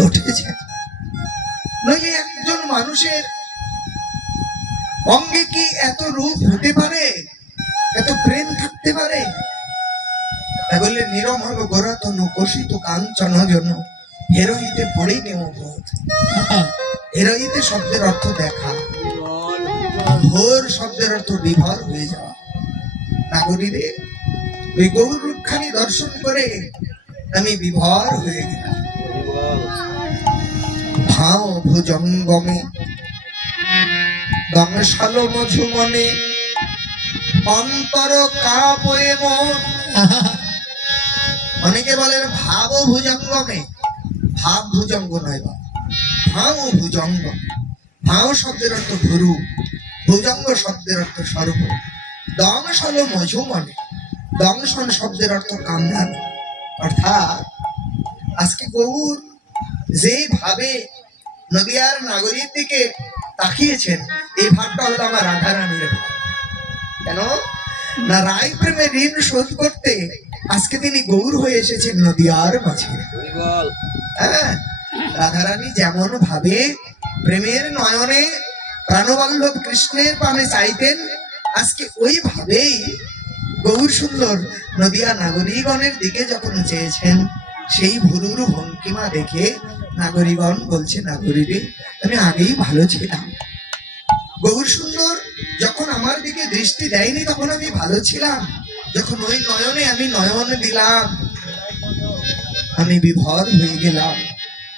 ঘটেছে। নইলে একজন মানুষের অঙ্গে কি এত রূপ হতে পারে, এত প্রেম থাকতে পারে? বললে নিরমল গোরাতনু কোষিত কাঞ্চন জন হেরোইতে পড়ে নেও বোধ। হেরোইতে শব্দের অর্থ দেখা, ভোর শব্দের অর্থ বিভোর হয়ে যাওয়া। নাগরীরে ওই গৌর রূপখানি দর্শন করে আমি বিভোর হয়ে গেলাম। ভাও ভুজঙ্গমে দংশাল মধুমনে অন্তর কাপয়ে মন। অনেকে বলেন ভাব ভুজঙ্গমে, ভাব ভুজঙ্গ নয় বাবা, ভাও ভুজঙ্গ। ভাও শব্দের অর্থ ভুরু, ভুজঙ্গ শব্দের অর্থ সর্ব। দংশাল মধুমনে, দংশন শব্দের অর্থ কামড়ানো। অর্থাৎ আজকে গৌর যেভাবে নদিয়ার নাগরীর দিকে তাকিয়েছেন, এই ভাবটা হলো আমার রাধারানীর ভাব। কেন না, রায় প্রেমের ঋণ শোধ করতে আজকে তিনি গৌর হয়ে এসেছেন নদিয়ার মাঝে। হ্যাঁ, রাধারানী যেমন ভাবে প্রেমের নয়নে প্রাণবল্লভ কৃষ্ণের পানে চাইতেন, আজকে ওইভাবেই গৌর সুন্দর নদিয়া নাগরিকগণের দিকে যখন চেয়েছেন, সেই ভুরুর ভঙ্গিমা দেখে নাগরিকগণ বলছে, নাগরীরে আমি আগেই ভালো ছিলাম। গৌর সুন্দর যখন আমার দিকে দৃষ্টি দেয়নি তখন আমি ভালো ছিলাম। যখন ওই নয়নে আমি নয়ন দিলাম, আমি বিভোর হয়ে গেলাম।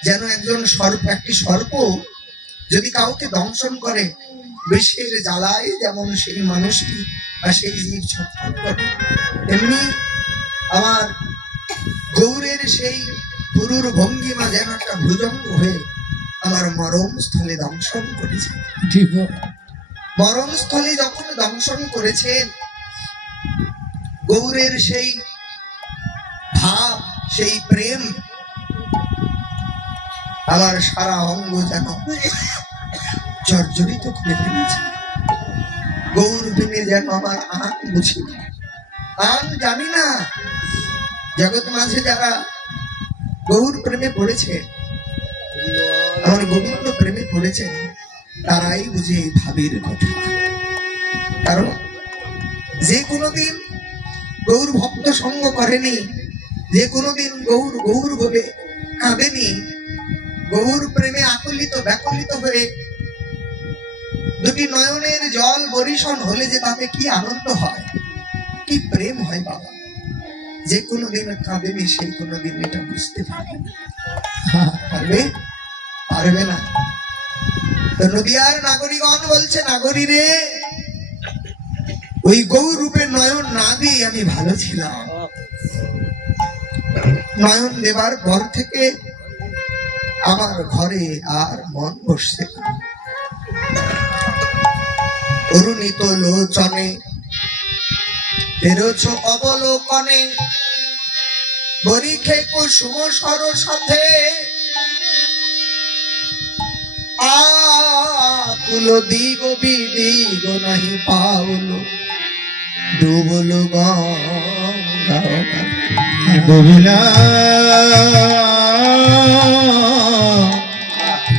যেন একজন সর্প, একটি সর্প যদি কাউকে দংশন করে, বিষের জ্বালায় যেমন সেই মানুষটি বা সেই জীব ছটফট করে, তেমনি আমার গৌরের সেই গুরুর ভঙ্গিমা যেন একটা ভুজঙ্গ হয়ে আমার মরম স্থলে দংশন করেছে। মরম স্থলে যখন দংশন করেছেন, গৌরের সেই ভাব, সেই প্রেম আমার সারা অঙ্গ যেন জর্জরিত করে ফেলেছে। গৌর প্রেমে যেন আমার আন বুঝি না, আন জানি না। জগৎ মাঝে যারা গৌর প্রেমে পড়েছে, আমার গোবিন্দ প্রেমে পড়েছে, তারাই বুঝে এই ভাবের কথা। কারণ যে কোনোদিন গৌর ভক্ত সঙ্গ করেনি, যে কোনোদিন গৌর গৌর বলে কাঁদেনি, গৌর প্রেমে আকুলিত ব্যাকুলিত হয়ে দুটি নয়নের জল বরিশন হলে যে তাতে কি আনন্দ হয়, কি প্রেম হয় বাবা, যে কোনোদিন কাঁদেনি সেই কোনোদিন এটা বুঝতে পারবে না। পারবে? পারবে না। তো নদিয়ার নাগরিকগণ বলছে, নাগরী রে, ওই গৌর রূপের নয়ন না দিয়ে আমি ভালো ছিলাম। নয়ন দেবার পর থেকে আমার ঘরে আর মন বসছে না। অরুণিত লোচনে বেরোছ অবলোকনে, বরিখে কুসুম সরসাথে আকুল দিগ বিদিগ নাহি পাউল, ডুবল গঙ্গা ডুবিলা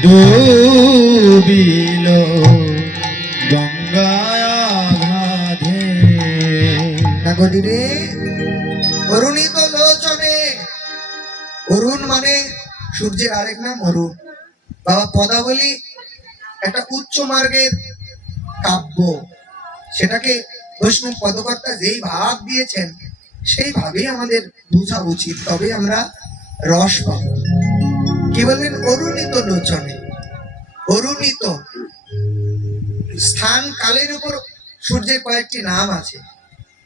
ডুবিল গঙ্গায় আঘাধে। নাগরী রে, অরুণিত লোচনে, অরুণ মানে সূর্যের আরেক নাম অরুণ। বাবা পদাবলী একটা উচ্চ মার্গের কাব্য, সেটাকে বৈষ্ণব পদকর্তা যেই ভাব দিয়েছেন সেই ভাবেই আমাদের বোঝা উচিত, তবে আমরা রস পাবো। কি বললেন? অরুণিত লোচনে। অরুণিত স্থান কালের উপর সূর্যের কয়েকটি নাম আছে।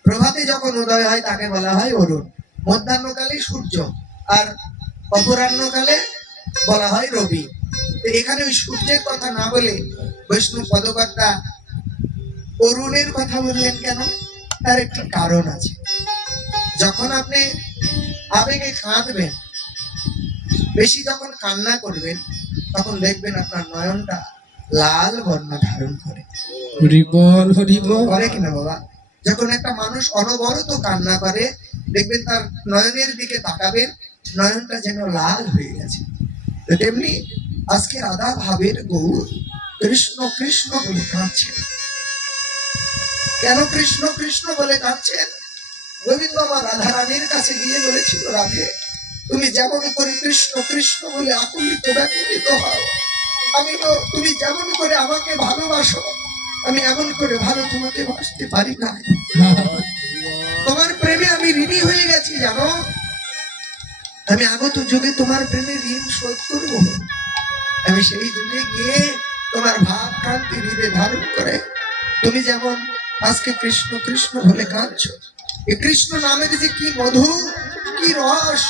প্রভাতে যখন উদয় হয় তাকে বলা হয় অরুণ, মধ্যাহ্নকালে সূর্য, আর অপরাহ্নকালে বলা হয় রবি। এখানে ওই সূর্যের কথা না বলে বৈষ্ণব পদকর্তা অরুণের কথা বললেন কেন? তার একটি কারণ আছে। যখন আপনি আবেগে কাঁদবেন, বেশি যখন কান্না করবেন, তখন দেখবেন আপনার নয়নটা লাল বর্ণ ধারণ করে। হরিবল হরিবল করে কিনা বাবা? যখন একটা মানুষ অনবরত কান্না করে, দেখবেন তার নয়নের দিকে তাকাবেন, নয়নটা যেন লাল হয়ে গেছে। তো তেমনি আজকে রাধা ভাবের গৌর কৃষ্ণ কৃষ্ণ বলে কাঁদছেন। কেন কৃষ্ণ কৃষ্ণ বলে কাঁদছেন? গোবিন্দ আমার রাধা রানীর কাছে গিয়ে বলেছিল, রাধে তুমি যেমন করে কৃষ্ণ কৃষ্ণ বলে আকুলিত ব্যাকুলিত হও, আমি তো তুমি যেমন করে আমাকে ভালোবাসো, আমি এমন করে ভালো তোমাকে বাসতে পারি না। তোমার প্রেমে আমি ঋণী হয়ে গেছি জানো। আমি আগত যুগে তোমার প্রেমে ঋণ শোধ করব। আমি সেই যুগে গিয়ে তোমার ভাব কান্তি হৃদয়ে ধারণ করে তুমি যেমন আজকে কৃষ্ণ কৃষ্ণ বলে কাঁদছো, এই কৃষ্ণ নামের যে কি মধু, কি রস,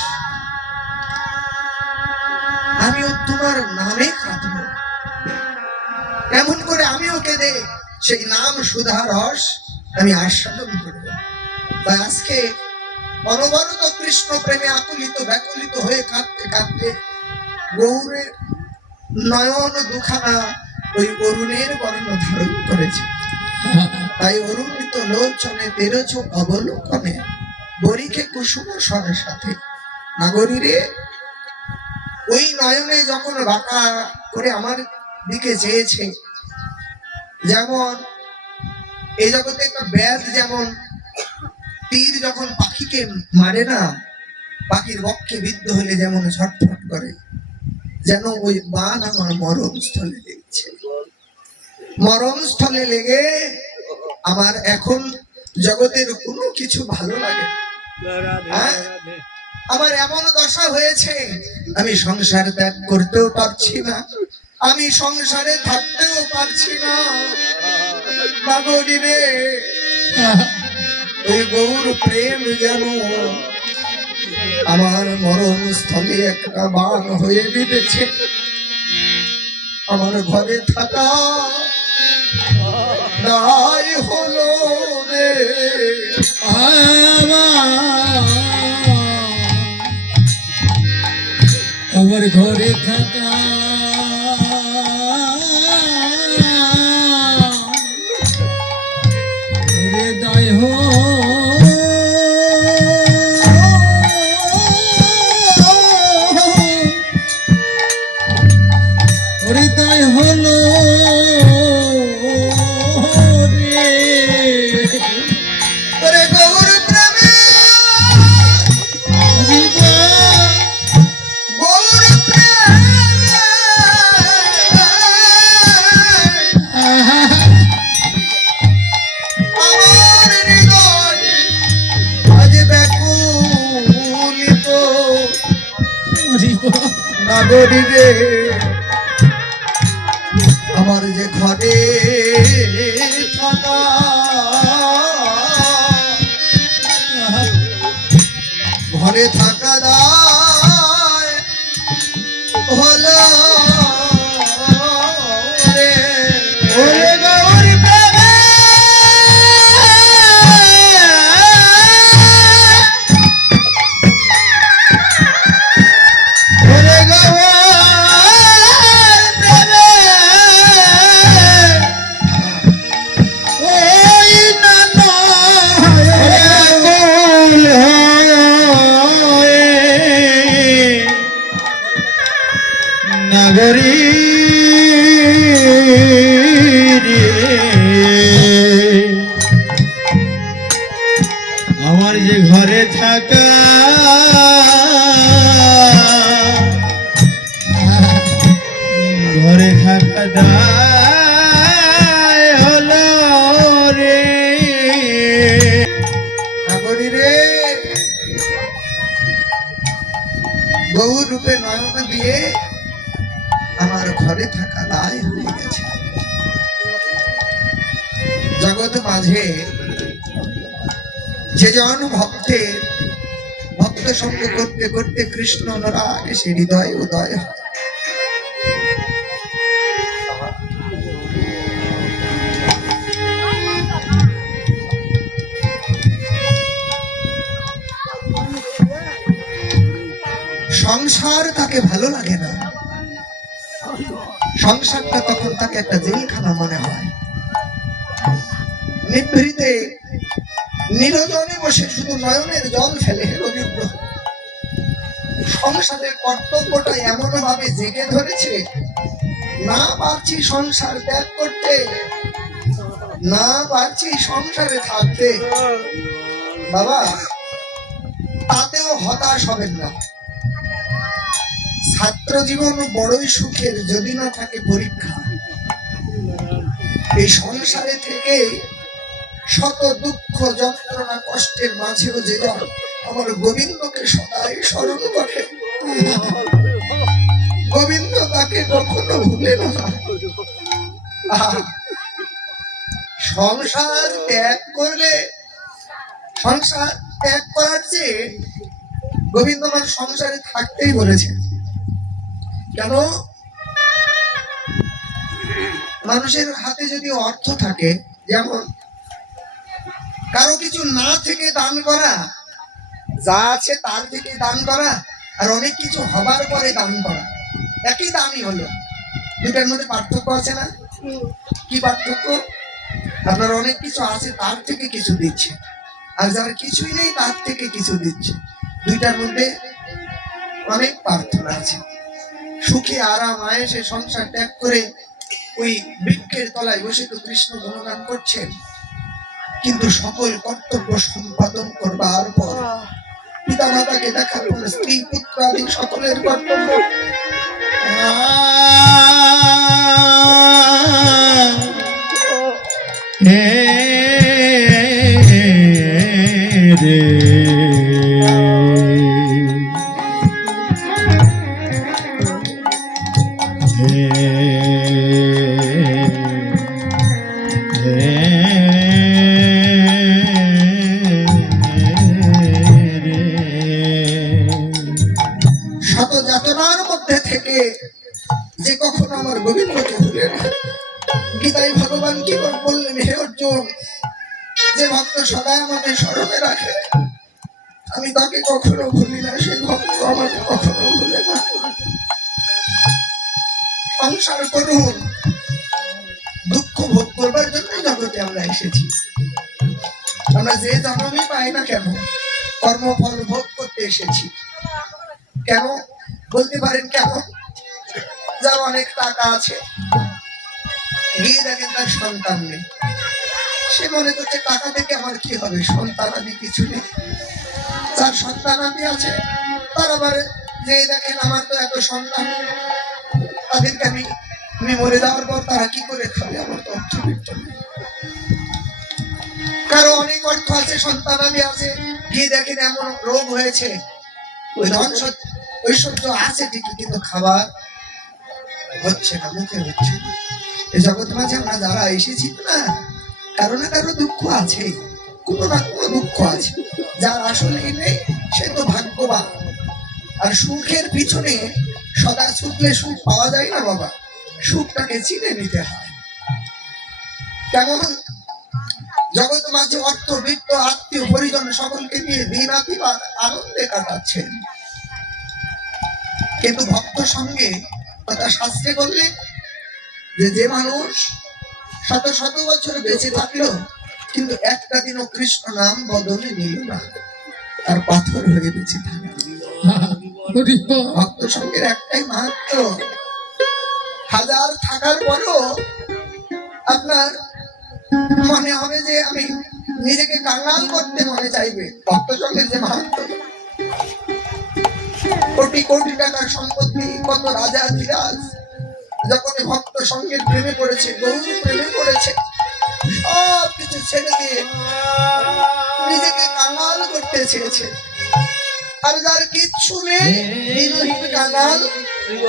আমিও তোমার নামে কাঁদবো। এমন করে আমিও কেঁদে সেই নাম সুধা রস আমি আস্বাদন করব। তাই আজকে অনবরত কৃষ্ণ প্রেমে আকুলিত ব্যাকুলিত হয়ে কাঁদতে কাঁদতে গৌরের নয়ন দুখানা ওই অরুণের বর্ণ ধারণ করেছে। তাই অরুণিত লোচনে তেরছ অবলোকনে বরিখে কুসুম স্বরের সাথে নাগরীরে, ওই নয়নে যখন বাঁকা করে আমার দিকে চেয়েছে, যেমন এই জগতে একটা ব্যাধ যেমন তীর যখন পাখিকে মারে না, পাখির বক্ষে বিদ্ধ হলে যেমন ছটফট করে, যেন ওই বান আমার মরম স্থলে লেগেছে। মরম স্থলে লেগে আমার এখন জগতের কোনো কিছু ভালো লাগে না। আমার এমন দশা হয়েছে, আমি সংসার ত্যাগ করতেও পারছি না, আমি সংসারে থাকতেও পারছি না। নাগরীরে ওই গৌর প্রেম যেন আমার মরণ স্থলে একটা বান হয়ে বিঁধেছে। আমার ঘরে থাকা দায় হলো রে, আমার ঘরে থাকা হৃদয় হৃদয় হলো রে। ওরে গৌর প্রেমে, গৌর প্রেমে আমার হৃদয় আজ ব্যাকুলিত। নাগরীরে আমার যে ঘরে থাকা, ঘরে থাকা দায় হলো রে। ওরে গৌর প্রেমে ওরে গৌর প্রেমে ওই নানা ব্যাকুল হয়ে নাগরী রে। আমার যে ঘরে থাকা ঘরে থাকা দায় হলো রে। নাগরীরে গৌর রূপে নয়ন দিয়ে আমার ঘরে থাকা দায় হয়ে গেছে। জগৎ মাঝে যে জন ভক্তের ভক্ত সঙ্গ করতে করতে কৃষ্ণ অনুরাগ সে হৃদয় উদয় হয়। সংসার তাকে ভালো লাগে না, সংসারটা তখন তাকে একটা জেলখানা মনে হয়। নিভৃতে নিরজনে বসে শুধু নয়নের জল ফেলে রবীন্দ্র। সংসারের কর্তব্যটা এমন ভাবে জেগে ধরেছে, না পারছি সংসার ত্যাগ করতে, না পারছি সংসারে থাকতে। বাবা, তাতেও হতাশ হবেন না। ছাত্র জীবন বড়ই সুখের যদি না থাকে পরীক্ষা। এই সংসারে থেকে শত দুঃখ যন্ত্রণা কষ্টের মাঝেও যে যান আমার গোবিন্দকে সদাই স্মরণ করে, গোবিন্দ তাকে কখনো ভুলে না। সংসার ত্যাগ করলে, সংসার ত্যাগ করার চেয়ে গোবিন্দ আমার সংসারে থাকতেই বলেছে। কেন? মানুষের হাতে যদি অর্থ থাকে, যেমন কারো কিছু না থেকে দান করা, যা আছে তার থেকে দান করা, আর অনেক কিছু হবার পরে দান করা, একই দানই হলো। দুটার মধ্যে পার্থক্য আছে না? কি পার্থক্য? আপনার অনেক কিছু আছে তার থেকে কিছু দিচ্ছে, আর যার কিছুই নেই তার থেকে কিছু দিচ্ছে। দুইটার মধ্যে অনেক পার্থক্য আছে। সুখে আরাম আয়েসে সংসার ত্যাগ করে ওই বৃক্ষের তলায় বসে তো কৃষ্ণ গুণগান করছেন, কিন্তু সকল কর্তব্য সম্পাদন করবার পর পিতা মাতাকে দেখার পর স্ত্রী পুত্র আদি সকলের কর্তব্য শত যাতনার মধ্যে থেকে যে কখনো আমার গোবিন্দকে ভুলে না। গীতায় ভগবান কি বললেন? হে অর্জুন, যে ভক্ত সদাই আমাকে স্মরণে রাখে আমি তাকে কখনো ভুলি না, সে ভক্ত আমাকে কখনো ভুলে না। সংসার করুন, দুঃখ ভোগ করবার জন্য জগতে আমরা এসেছি। আমরা যে জন্মই পাই না কেন, কর্মফল ভোগ করতে এসেছি। কেন বলতে পারেন? কেন? যার অনেক টাকা আছে, গিয়ে দেখেন তার সন্তান নেই, সে মনে করছে টাকা থেকে আমার কি হবে, সন্তান আদি কিছু নেই। যার সন্তান আদি আছে তার আবার যে দেখেন আমার তো এত সন্তান, তাদেরকে আমি মরে যাওয়ার পর তারা কি করে খাবে, আমার তো অর্থ বিত্ত নেই। কারো অনেক অর্থ আছে, সন্তান আদি আছে, গিয়ে দেখেন এমন রোগ হয়েছে, ওই ধন ঐশ্বর্য আছে ঠিকই, কিন্তু খাবার হচ্ছে না, মুখে হচ্ছে না। এই জগৎ মাঝে আমরা যারা এসেছি না, কারো না কারো দুঃখ আছে, কোনো না কোনো দুঃখ আছে। যার আসলে নেই সে তো ভাগ্যবান। আর সুখের পিছনে সদা ছুটলে সুখ পাওয়া যায় না বাবা, সুখটাকে চিনে নিতে হয়। কেমন? জগৎ মাঝে অর্থ বৃত্ত আত্মীয় পরিজন সকলকে নিয়ে দিন রাত আনন্দে কাটাচ্ছেন, কিন্তু ভক্ত সঙ্গে কথা শাস্ত্রে বললে যে মানুষ শত শত বছর বেঁচে থাকলো কিন্তু একটা দিনও কৃষ্ণ নাম বদলে নিল না, তার পাথর হয়ে বেঁচে থাকলো। ভক্ত সঙ্গের একটাই মাহাত্ম, হাজার থাকার পরও আপনার মনে হবে যে আমি নিজেকে কাঙ্গাল করতে মনে চাইবে। ভক্ত সঙ্গের যে মাহাত্ম, কোটি কোটি টাকার সম্পত্তি, কত রাজা ধীরাজ যখন ভক্ত সঙ্গের প্রেমে পড়েছে, গৌর প্রেমে পড়েছে, সব কিছু ছেড়ে দিয়ে নিজেকে কাঙ্গাল করতে চেয়েছে। আর যার কিচ্ছু নেই, দিনহীন কাঙ্গাল,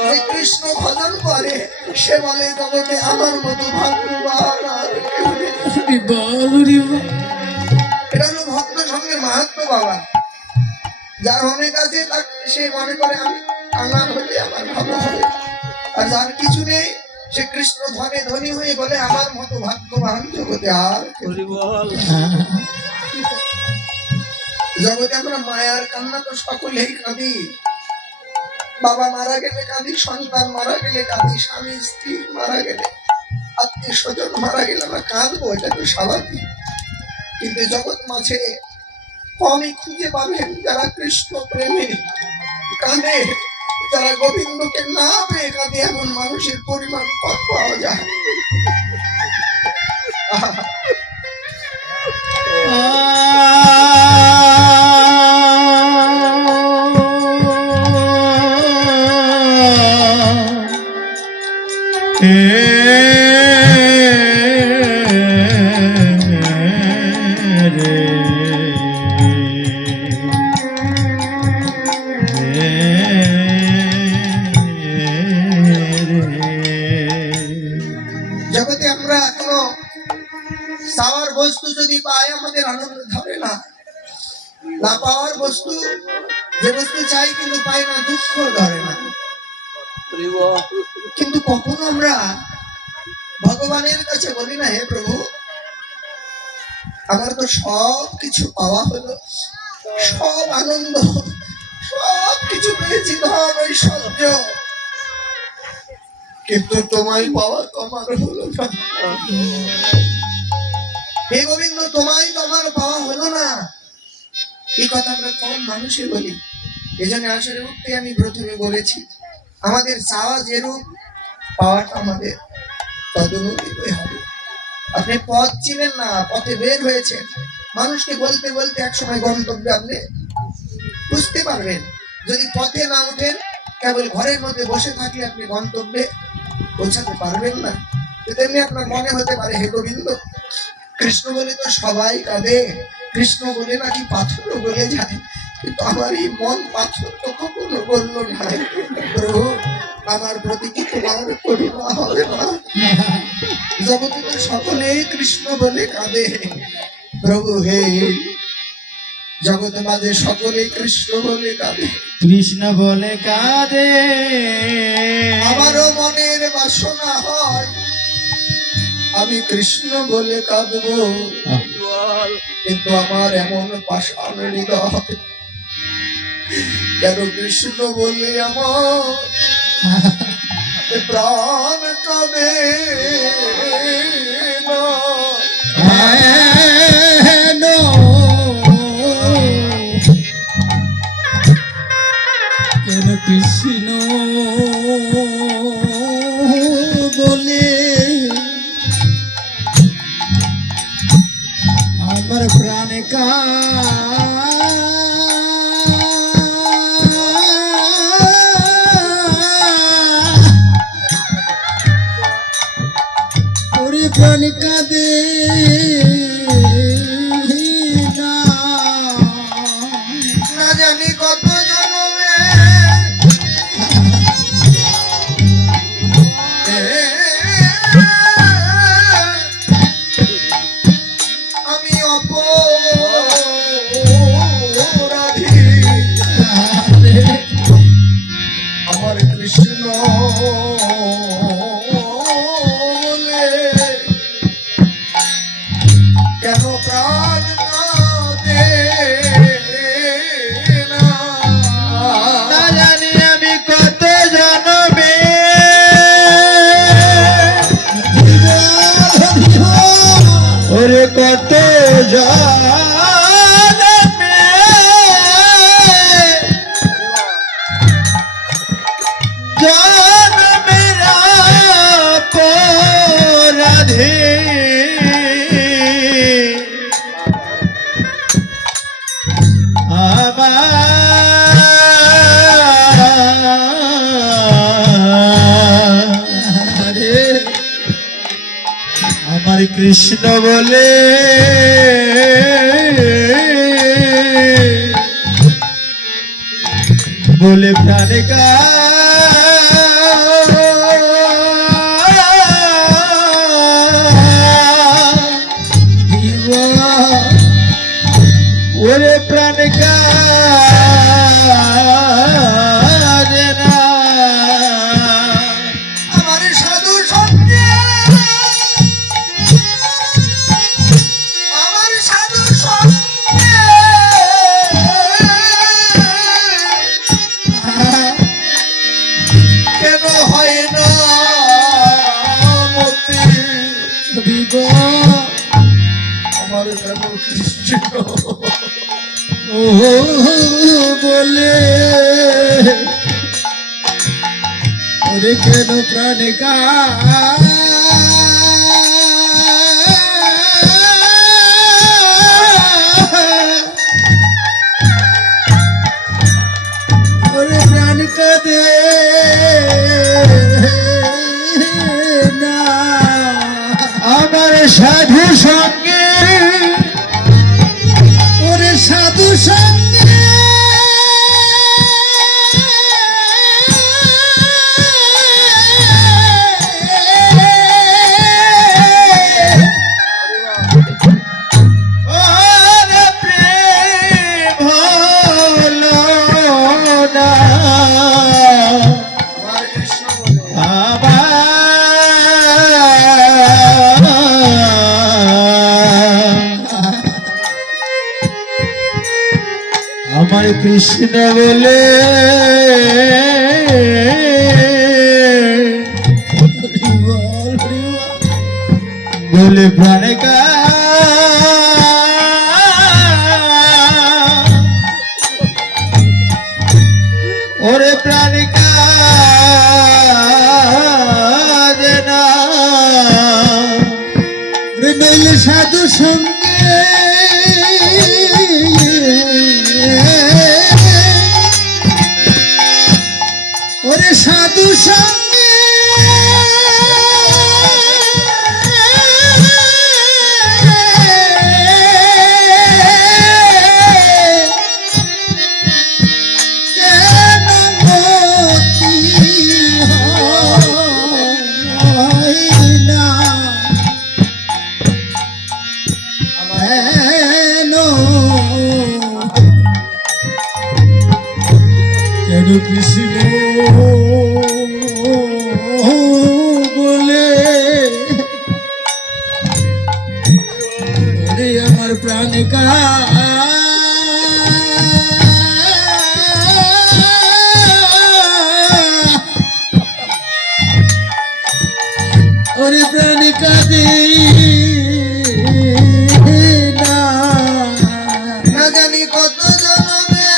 যে কৃষ্ণ ভজন করে সে বলে জগতে আমার মতো ভাগ্যবান আর কেউ নেই। এটা হলো ভক্ত সঙ্গের মাহাত্ম্য বাবা। যার অনেক আছে সে মনে করে আমি কাঙ্গাল হলে আমার ভালো হবে, আর যার কিছু নেই সে কৃষ্ণ ধনে ধনী হয়ে বলে আমার মতো ভাগ্যবান জগতে আর। জগতে আমরা মায়ার কান্না তো সকলেই কাঁদি, বাবা মারা গেলে কাঁদি, সন্তান মারা গেলে কাঁদি, স্বামী স্ত্রী মারা গেলে, আত্মীয় স্বজন মারা গেলে আমরা কাঁদবো, এটা তো স্বাভাবিক। কিন্তু জগৎ মাঝে কমই খুঁজে পাবেন যারা কৃষ্ণ প্রেমে কাঁদে, যারা গোবিন্দকে না পেয়ে কাঁদে, এমন মানুষের পরিমাণ কম পাওয়া যায়। আহা, জগতে আমরা এখনো চাওয়ার বস্তু যদি পাই আমাদের আনন্দ ধরে না, না পাওয়ার বস্তু, যে বস্তু চাই কিন্তু পাই না, দুঃখ ধরে না। কিন্তু কখনো আমরা ভগবানের কাছে বলি না, হে প্রভু, আমার তো সব কিছু পাওয়া হলো, সব আনন্দ, সব কিছু পেয়েছি, ধন ঐশ্বর্য, কিন্তু তোমায় পাওয়া তো আমার হলো না। হে গোবিন্দ, তোমায় তো আমার পাওয়া হলো না। এই কথা আমরা কম মানুষই বলি। এই জন্য আসলে উঠতে আমি প্রথমে বলেছি, আমাদের চাওয়া যেরূপ, পাওয়াটা আমাদের তদনুরূপই হবে। আপনি পথ চিনেন না, পথে বের হয়েছেন, মানুষকে বলতে বলতে একসময় গন্তব্যে আপনি বুঝতে পারবেন। যদি পথে না উঠেন, কেবল ঘরের মধ্যে বসে থাকলে আপনি গন্তব্যে পৌঁছাতে পারবেন না। তেমনি আপনার মনে হতে পারে, হে গোবিন্দ, কৃষ্ণ বলে তো সবাই কাঁদে, কৃষ্ণ বলে নাকি পাথরও বলে যায়, কিন্তু আমার এই মন পাথর তো কখনো বললো না। প্রভু, আমার প্রতি কি তোমার করুণা হবে না? জগতে তো সকলেই কৃষ্ণ বলে কাঁদে। প্রভু হে, জগতে মাঝে সকলেই কৃষ্ণ বলে কাঁদে, কৃষ্ণ বলে কাঁদে। আমারও মনের বাসনা হয় আমি কৃষ্ণ বলে কাঁদবো, কিন্তু আমার এমন পাষাণ হৃদয়, কেন কৃষ্ণ বলে আমার প্রাণ কাঁদে না? কেন কৃষ্ণ বলে আমার প্রাণে ওরে প্রাণ কাঁদে না। না জানি কত জন্মে আমি অপরাধী, আমার কৃষ্ণ বলে কেন প্রাণ কাঁদে না? না জানি আমি কত জন্মে ওরে কত জন্মে জন্মেরা অপরাধী আমার কৃষ্ণ বলে বলে প্রাণে ওরে প্রাণে কাঁদে না। আমার সাধু সঙ্গে, আমার সাধু সঙ্গে কেন হয় না মতি? আমার কেন কৃষ্ণ ও বলে ওরে কেন প্রাণে ওরে প্রাণ কাঁদে না আমার সাধু সঙ্গে ওরে সাধু সঙ্গে ওরে প্রেম হলো না আমার কৃষ্ণ বলে আমার কৃষ্ণ বলে বলে প্রাণে ওরে প্রাণে কাঁদে না রে মেলে সাধু সঙ্গে ওরে সাধু সঙ্গে কেন মতি হয় না কেন কৃষ্ণ বলে ওরে আমার প্রাণ ওরে প্রাণ কাঁদে না জানি কত জন্মে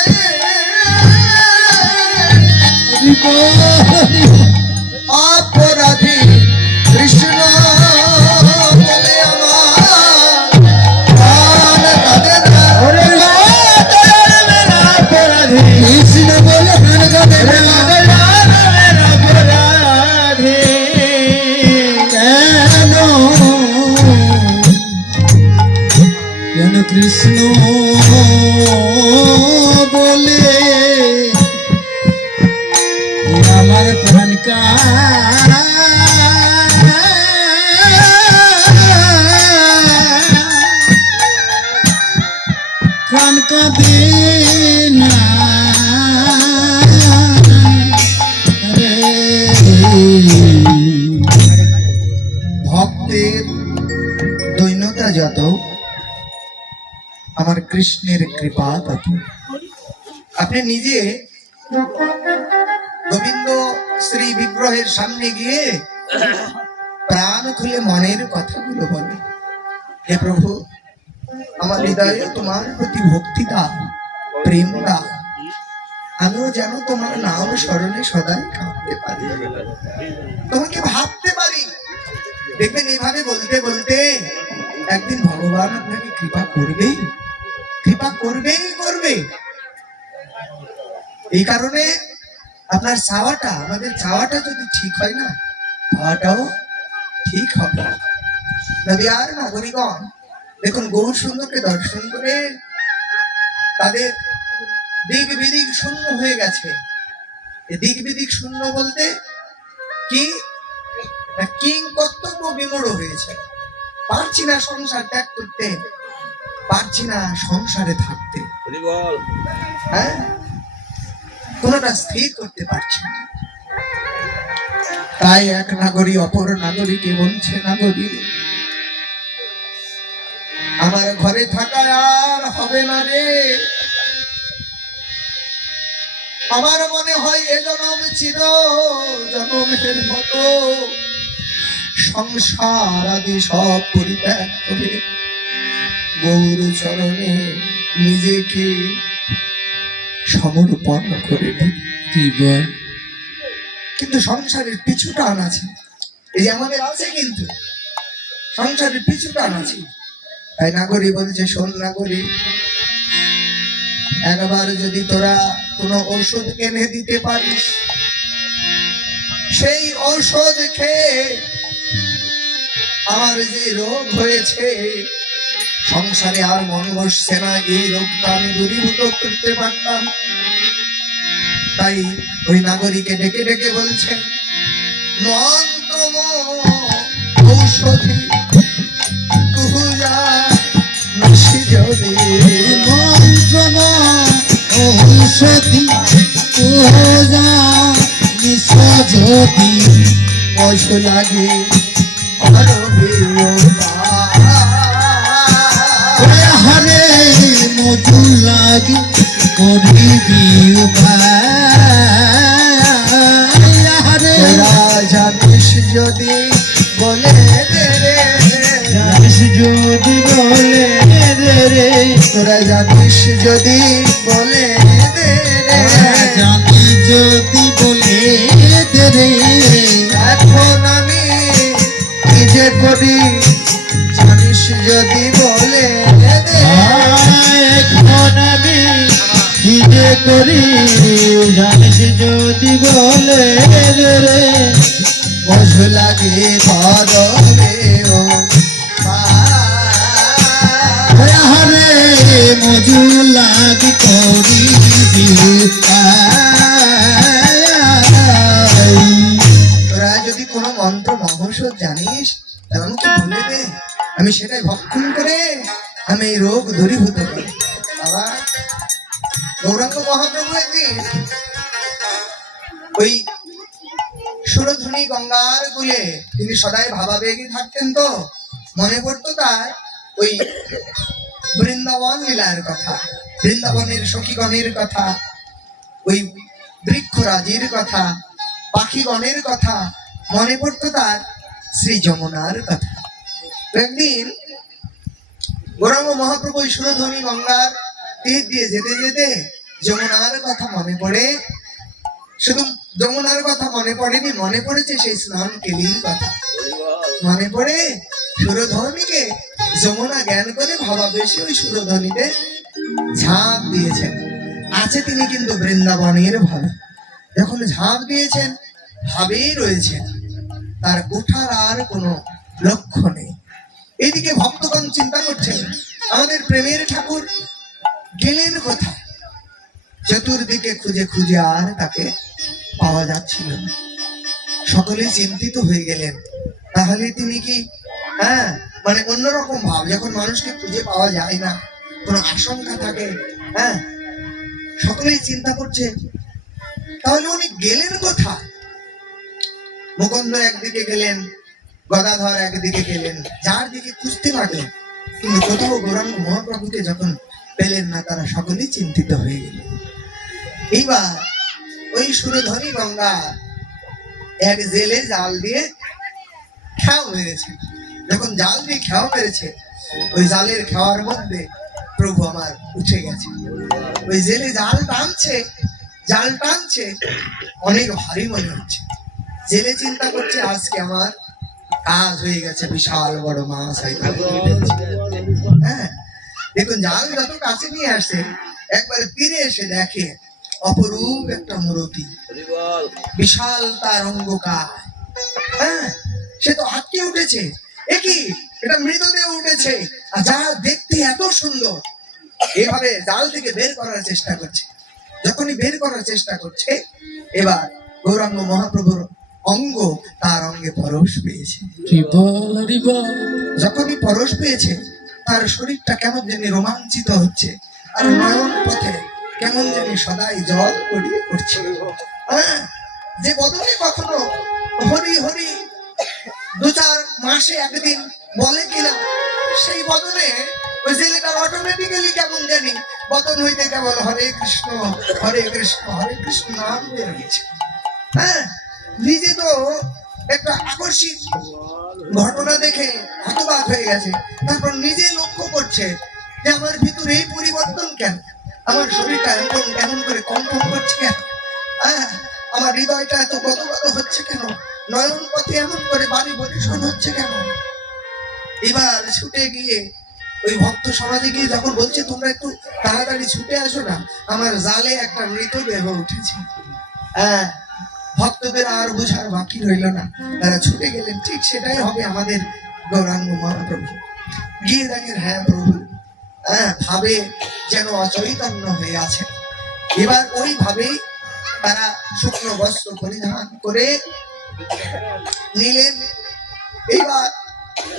অপরাধী কৃষ্ণ বলে আমার প্রাণ কাঁদে না। ওরে অপরাধী কৃষ্ণ বলে প্রাণ কাঁদে না। অপরাধী কেন কেন কৃষ্ণ বলে আমার প্রাণ প্রাণ কাঁদে না রে। ভক্তের দৈন্যতা যত আমার কৃষ্ণের কৃপা তত। আপনি নিজে গোবিন্দ শ্রী বিগ্রহের সামনে গিয়ে প্রাণ খুলে মনের কথাগুলো বলে, হে প্রভু আমার হৃদয়ে তোমার প্রতি ভক্তি দাও, প্রেম দাও, আমিও যেন তোমার নাম স্মরণে সদাই কাঁদতে পারি, তোমাকে ভাবতে পারি। দেখবেন এইভাবে বলতে বলতে একদিন ভগবান আপনাকে কৃপা করবেই, কৃপা করবেই করবে। এই কারণে আপনার চাওয়াটা, আমাদের চাওয়াটা যদি ঠিক হয় না, পাওয়াটাও ঠিক হবে। নদীয়ার নাগরিকগণ দেখুন গৌর সুন্দরকে দর্শন করে তাদের দিক বিদিক শূন্য হয়ে গেছে। দিক বিদিক শূন্য বলতে কি, কিং কর্তব্য বিমূঢ় হয়েছে। পারছি না সংসার ত্যাগ করতে, পারছি না সংসারে থাকতে, হ্যাঁ কোনটা স্থির করতে পারছি না। তাই এক নাগরী অপর নাগরীকে বলছে, নাগরী আমার ঘরে থাকা আর হবে না রে, আমার মনে হয় এ জনম চির জনমের মতো সংসার আদি সব পরিত্যাগ করে গৌর চরণে নিজেকে সমর্পণ করে দিই। কি বল? কিন্তু সংসারের পিছু টান আছে, এই যে আমাদের আছে, কিন্তু সংসারের পিছু টান আছে। তাই নাগরী বলছে, শোন নাগরী, একবার যদি তোরা কোনো ঔষধ এনে দিতে পারিস, সেই ঔষধ খেয়ে আমার যে রোগ হয়েছে, সংসারে আর মন বসছে না, এই রোগটা আমি দূরীভূত করতে পারতাম। তাই ওই নাগরীকে ডেকে ডেকে বলছেন, মন্ত্রম ঔষধি তুজা নসি যদি, মন্ত্রম ঔষধি তুজা নিশ যদি, পশু লাগে করবে হরে মধু লাগি করিবি হরে জানিস যদি বলে দে রে, জানিস যদি বলে রে, তোরা জানিস যদি বলে দে রে, জানি যদি বলে রে, এখন আমি কি যে করি, জানিস যদি বলে দে। এখন আমি কি যে করি, জানিস যদি বলে রে, পশু লাগে করবে ও হরে মজু লাগি করিবি তোরা যদি কোনো মন্ত্র মহৌষধ জানিস তাহলে আমাকে বলে দে, আমি সেটাই ভক্ষণ করে আমি এই রোগ দূরীভূত করি। বাবা গৌরাঙ্গ মহাপ্রভু একদিন ওই সুরধ্বনি গঙ্গার কূলে তিনি সদাই ভাবাবেগে থাকতেন, তো মনে পড়তো তার ওই বৃন্দাবন লীলার কথা, বৃন্দাবনের সখীগণের কথা, ওই বৃক্ষরাজির কথা, পাখিগণের কথা, মনে পড়তো তার শ্রী যমুনার কথা। একদিন গৌরাঙ্গ মহাপ্রভু ওই সুরধ্বনি গঙ্গার তীর দিয়ে যেতে যেতে যমুনার কথা মনে পড়ে। শুধু যমুনার কথা মনে পড়েনি, মনে পড়েছে সেই স্নান কেলির কথা, মনে পড়ে সুরধ্বনিকে যমুনা জ্ঞান করে ভাবাবেশে ওই সুরধ্বনিতে ঝাঁপ দিয়েছেন। আছে তিনি কিন্তু বৃন্দাবনের ভাবে, যখন ঝাঁপ দিয়েছেন ভাবেই রয়েছেন, তার ওঠার আর কোনো লক্ষ্য নেই। এইদিকে ভক্তগণ চিন্তা করছেন, আমাদের প্রেমের ঠাকুর গেলেন কোথায়? চতুর্দিকে খুঁজে খুঁজে আর তাকে পাওয়া যাচ্ছিল না। সকলে চিন্তিত হয়ে গেলেন, তাহলে তিনি কি মানে অন্যরকম ভাব, যখন মানুষকে খুঁজে পাওয়া যায় না, কোনো আশঙ্কা থাকে, সকলেই চিন্তা করছে তাহলে উনি গেলেন কোথায়? মুকুন্দ একদিকে গেলেন, গদাধর একদিকে গেলেন, যার দিকে খুঁজতে লাগলেন, কিন্তু কোথাও গৌরাঙ্গ মহাপ্রভুকে যখন পেলেন না, তারা সকলেই চিন্তিত হয়ে গেলেন। এইবার ওই সুরধ্বনি গঙ্গা এক জেলে জাল দিয়ে খেয়াও মেরেছে। যখন জাল দিয়ে খেয়াও মেরেছে, ওই জালের খেয়ার মধ্যে প্রভু আমার উঠে গেছে। ওই জেলে জাল টানছে, অনেক ভারী মনে হচ্ছে। জেলে চিন্তা করছে, আজকে আমার কাজ হয়ে গেছে, বিশাল বড় মাছ হয়তো। দেখুন জাল যত কাছে নিয়ে আসছে, একবার তীরে এসে দেখে অপরূপ একটা মূর্তি, বিশাল তার অঙ্গকার, সে তো আটকে উঠেছে, একই এটা মৃতদেহ উঠেছে, আর যা দেখতে এত সুন্দর। এভাবে জাল থেকে বের করার চেষ্টা করছে। যখনই বের করার চেষ্টা করছে, এবার গৌরাঙ্গ মহাপ্রভুর অঙ্গ তার অঙ্গে পরশ পেয়েছে। যখনই পরশ পেয়েছে, তার শরীরটা কেমন জানি রোমাঞ্চিত হচ্ছে, আর নয়ন পথে কেমন জানি সদাই জল গড়িয়ে পড়ছে। যে বদনে কখনো হরি হরি 2-4 মাসে একদিন বলে কিনা, সেই বদনে ওই ছেলেটার অটোমেটিক্যালি কেমন জানি বদন হইতে কেবল হরে কৃষ্ণ হরে কৃষ্ণ হরে কৃষ্ণ নাম বেরিয়েছে। নিজে তো একটা আকস্মিক ঘটনা দেখে হতবাক হয়ে গেছে, তারপর নিজে লক্ষ্য করছে যে আমার ভিতরে এই পরিবর্তন কেন, আমার শরীরটা এমন এমন করে কম্পন করছে কেন, আমার হৃদয়টা এত গদগদ হচ্ছে কেন, নয়ন পথে এমন করে বাড়ি বরিশন হচ্ছে কেন। এবার ছুটে গিয়ে ওই ভক্ত সমাজে গিয়ে যখন বলছে তোমরা একটু তাড়াতাড়ি ছুটে আসো না, আমার জালে একটা মৃতদেহ উঠেছে। ভক্তদের আর বোঝার বাকি রইল না, তারা ছুটে গেলেন। ঠিক সেটাই হবে আমাদের গৌরাঙ্গ মহাপ্রভু। গিয়ে দেখেন হ্যাঁ প্রভু ভাবে যেন অচৈতন্য হয়ে আছে। এবার ওইভাবেই তারা শুকনো বস্ত্র পরিধান করে নিলেন। এবার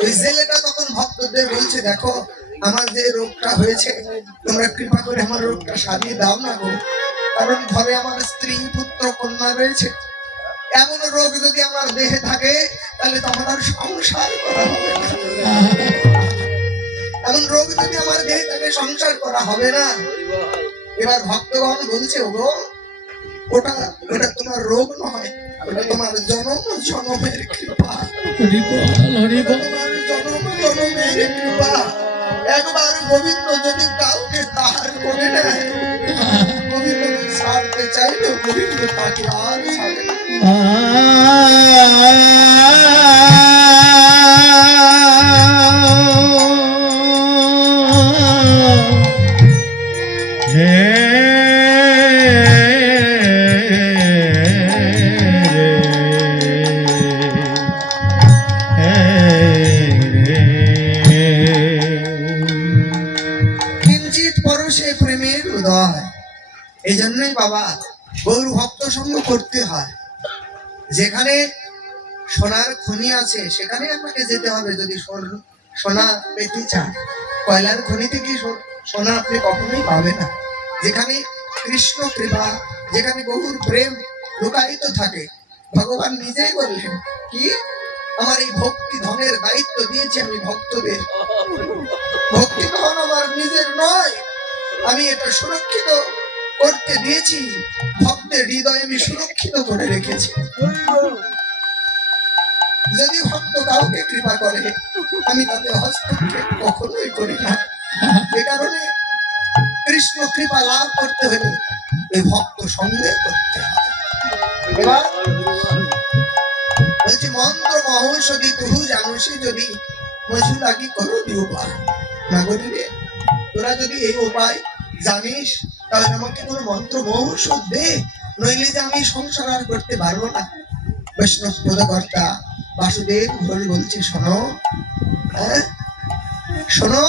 ওই জেলেটা তখন ভক্তদের বলছে দেখো আমার যে রোগটা হয়েছে তোমরা কৃপা করে আমার রোগটা সারিয়ে দাও না গো, কারণ ঘরে আমার স্ত্রী পুত্র কন্যা রয়েছে, এমন রোগ যদি আমার দেহে থাকে তাহলে তখন আর সংসার করা হবে না, এমন রোগ যদি আমার দেহে থাকে সংসার করা হবে না। এবার ভক্তগণ বলছে ওগো ওটা ওটা তোমার রোগ নয়, ওটা তোমার জনম জনমের কৃপা, তোমার জনম জনমের কৃপা। একবার গোবিন্দ যদি কাউকে তাহার করে নেয়, গোবিন্দ ছাড়তে চাইলেও গোবিন্দ তাকে আর ছাড়ে না। কিঞ্চিত পরশে প্রেমের উদয়। এই জন্যই বাবা গৌর ভক্ত সঙ্গ করতে হয়। যেখানে সোনার খনি আছে সেখানে আপনাকে যেতে হবে যদি সোনা পেতে চান। কয়লার খনিতে কি সোনা আপনি কখনোই পাবেন না। যেখানে কৃষ্ণ কৃপা, যেখানে গৌর প্রেম লুকায়িত থাকে, ভগবান নিজেই বললেন কি আমার এই ভক্তি ধনের দায়িত্ব দিয়েছি আমি ভক্তদের। ভক্তি ধন আমার নিজের নয়, আমি এটা সুরক্ষিত করতে দিয়েছি, ভক্তের হৃদয় আমি সুরক্ষিত করে রেখেছি। যদি ভক্ত কাউকে কৃপা করে আমি তাতে হস্তক্ষেপ কখনোই করি না। এ কারণে কৃষ্ণ কৃপা লাভ করতে হলে এই ভক্ত সঙ্গে করতে হবে। এবার বলছি মন্ত্র মহৌষধি তুহু জানুষি যদি মজু লাগি করো উপায় না করিবে, তোরা যদি এই উপায় জানিস তাহলে আমাকে কোনো মন্ত্র মহৌষধ দে, নইলে যে আমি সংসার আর করতে পারবো না। বৈষ্ণব পদকর্তা বাসুদেব ঘোষ বলছে শোনো, শোনো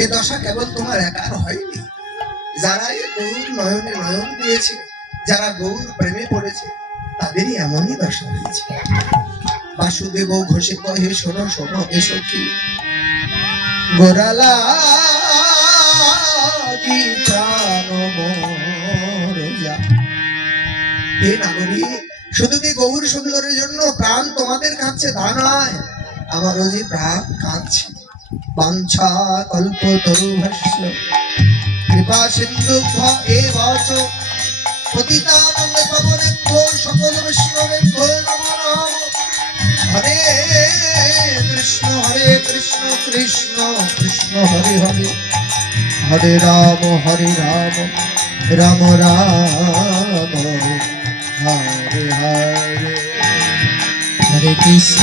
এ দশা কেবল তোমার একার হয়নি, যারা এ গৌর নয়নে নয়ন দিয়েছে, যারা গৌর প্রেমে পড়েছে তাদেরই এমনই দশা হয়েছে। বাসুদেব ঘোষে কহে শোনো শোনো এ সখী গোরালা কি প্রাণ মোর যা। হে নাগরিক, শুধু কি গৌর সুন্দরের জন্য প্রাণ তোমাদের কাছে তা নয়, আমারও যে প্রাণ কাঁদছে। বাঞ্ছা কল্প তরু ভাষ্য কৃপা সিন্ধু এ বচ পতিতানন্দ পবনেভ্যো সকল বৈষ্ণবেভ্যো নমো নমঃ। হরে কৃষ্ণ কৃষ্ণ কৃষ্ণ হরে হরে, হরে রাম রাম রাম হরে হরে। হরে কৃষ্ণ